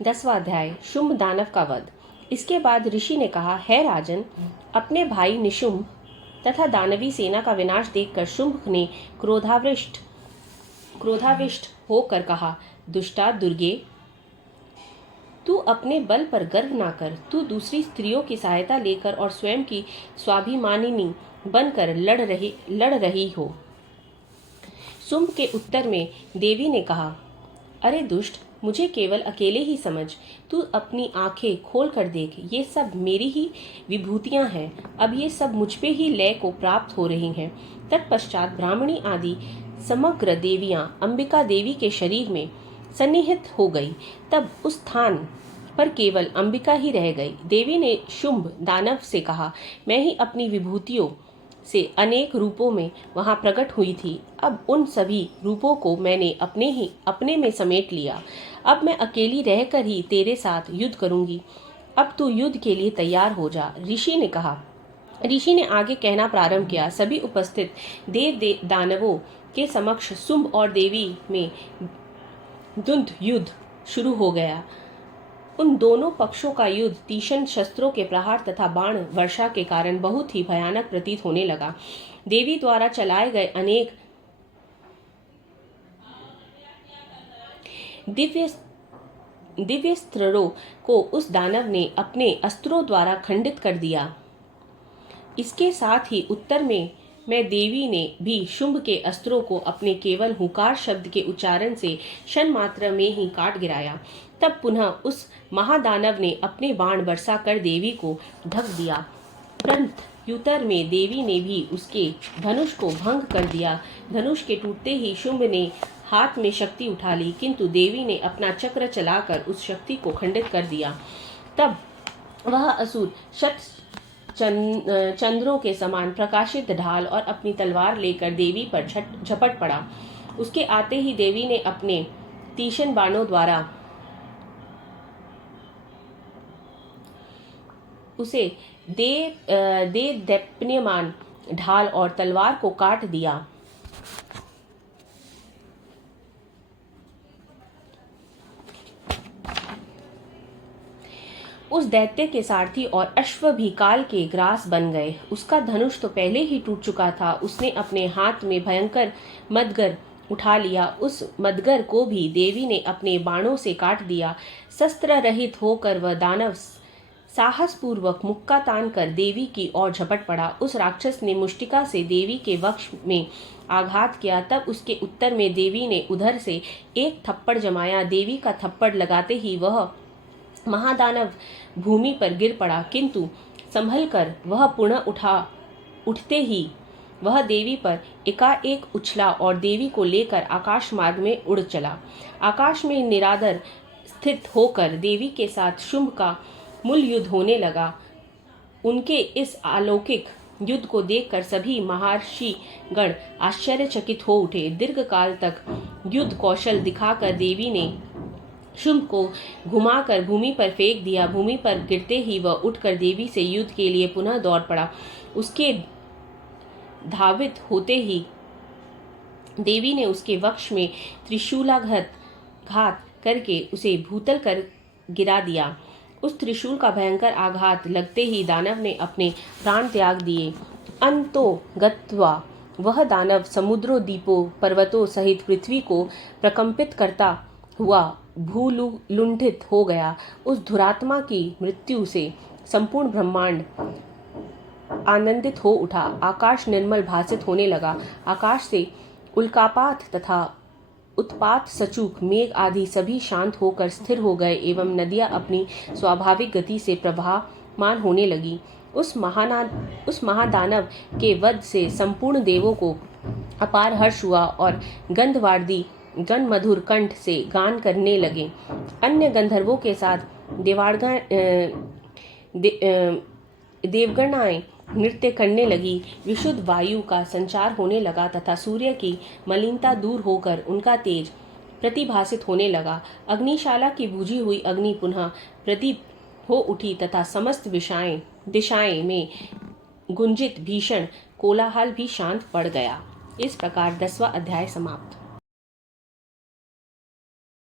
10वां अध्याय शुंभ दानव का वध। इसके बाद ऋषि ने कहा, है राजन, अपने भाई निशुंभ तथा दानवी सेना का विनाश देखकर शुंभ ने क्रोधाविष्ट होकर कहा, दुष्टा दुर्गे, तू अपने बल पर गर्व ना कर। तू दूसरी स्त्रियों की सहायता लेकर और स्वयं की स्वाभिमानिनी बनकर लड़ रही हो। शुंभ के उत्तर में देवी ने कहा, अरे दुष्ट, मुझे केवल अकेले ही समझ। तू अपनी आंखें खोल कर देख, ये सब मेरी ही विभूतियां हैं। अब ये सब मुझ पे ही लय को प्राप्त हो रही हैं। तत्पश्चात ब्राह्मणी आदि समग्र देवियां अंबिका देवी के शरीर में सन्निहित हो गई। तब उस स्थान पर केवल अंबिका ही रह गई। देवी ने शुंभ दानव से कहा, मैं ही अपनी विभूतियों से अनेक रूपों में वहां प्रकट हुई थी। अब उन सभी रूपों को मैंने अपने में समेट लिया। अब मैं अकेली रहकर ही तेरे साथ युद्ध करूंगी। अब तू युद्ध के लिए तैयार हो जा। ऋषि ने आगे कहना प्रारंभ किया। सभी उपस्थित दानवों के समक्ष शुंभ और देवी में द्वंद्व युद्ध शुरू हो गया। उन दोनों पक्षों का युद्ध तीक्ष्ण शस्त्रों के प्रहार तथा बाण वर्षा के कारण बहुत ही भयानक प्रतीत होने लगा। देवी द्वारा चलाए गए अनेक दिव्यास्त्रों को उस दानव ने अपने अस्त्रों द्वारा खंडित कर दिया। इसके साथ ही उत्तर में देवी ने भी शुंभ के अस्त्रों को अपने केवल हुंकार शब्द के उच्चारण से क्षण मात्र में ही काट गिराया। तब पुनः उस महादानव ने अपने बाण बरसा कर देवी को ढक दिया। प्रत्युत्तर में देवी ने भी उसके धनुष को भंग कर दिया। धनुष के टूटते ही शुंभ ने हाथ में शक्ति उठा ली, किंतु देवी ने अपना चक्र चलाकर उस शक्ति को खंडित कर दिया। तब वह असुर चंद्रों के समान प्रकाशित ढाल और अपनी तलवार लेकर देवी पर झपट पड़ा। उसके आते ही देवी ने अपने तीक्ष्ण बाणों द्वारा उसे देदीप्यमान ढाल और तलवार को काट दिया। उस दैत्य के सारथी और अश्व भी काल के ग्रास बन गए। उसका धनुष तो पहले ही टूट चुका था। उसने अपने हाथ में भयंकर मदगर उठा लिया। उस मदगर को भी देवी ने अपने बाणों से काट दिया। शस्त्र रहित होकर वह दानव साहसपूर्वक मुक्का तान कर देवी की ओर झपट पड़ा। उस राक्षस ने मुष्टिका से देवी के वक्ष में आघात किया। तब उसके उत्तर में देवी ने उधर से एक थप्पड़ जमाया। देवी का थप्पड़ लगाते ही वह महादानव भूमि पर गिर पड़ा, किंतु संभल कर वह पुनः उठते ही वह देवी पर एकाएक उछला और देवी को लेकर आकाश मार्ग में उड़ चला। आकाश में निरादर स्थित होकर देवी के साथ शुंभ का मूल युद्ध होने लगा। उनके इस अलौकिक युद्ध को देखकर सभी महर्षिगण आश्चर्यचकित हो उठे। दीर्घ काल तक युद्ध कौशल दिखाकर देवी ने शुंभ को घुमाकर भूमि पर फेंक दिया। भूमि पर गिरते ही वह उठकर देवी से युद्ध के लिए पुनः दौड़ पड़ा। उसके धावित होते ही देवी ने उसके वक्ष में त्रिशूलाघात करके उसे भूतल कर गिरा दिया। उस त्रिशूल का भयंकर आघात लगते ही दानव ने अपने प्राण त्याग दिए। अंतो गत्वा वह दानव समुद्रों, द्वीपों, पर्वतों सहित पृथ्वी को प्रकंपित करता हुआ भूलुंठित हो गया। उस धुरात्मा की मृत्यु से संपूर्ण ब्रह्मांड आनंदित हो उठा। आकाश निर्मल भासित होने लगा। आकाश से उल्कापात तथा उत्पात सचूक मेघ आदि सभी शांत होकर स्थिर हो गए एवं नदियां अपनी स्वाभाविक गति से प्रवाहमान होने लगी। उस महादानव के वध से संपूर्ण देवों को अपार हर्ष हुआ और गंधवादी गण मधुर कंठ से गान करने लगे। अन्य गंधर्वों के साथ देवगणाएं नृत्य करने लगी। विशुद्ध वायु का संचार होने लगा तथा सूर्य की मलिनता दूर होकर उनका तेज प्रतिभासित होने लगा। अग्निशाला की बुझी हुई अग्नि पुनः प्रदीप हो उठी तथा समस्त दिशाएं में गुंजित भीषण कोलाहल भी शांत पड़ गया। इस प्रकार 10वां अध्याय समाप्त।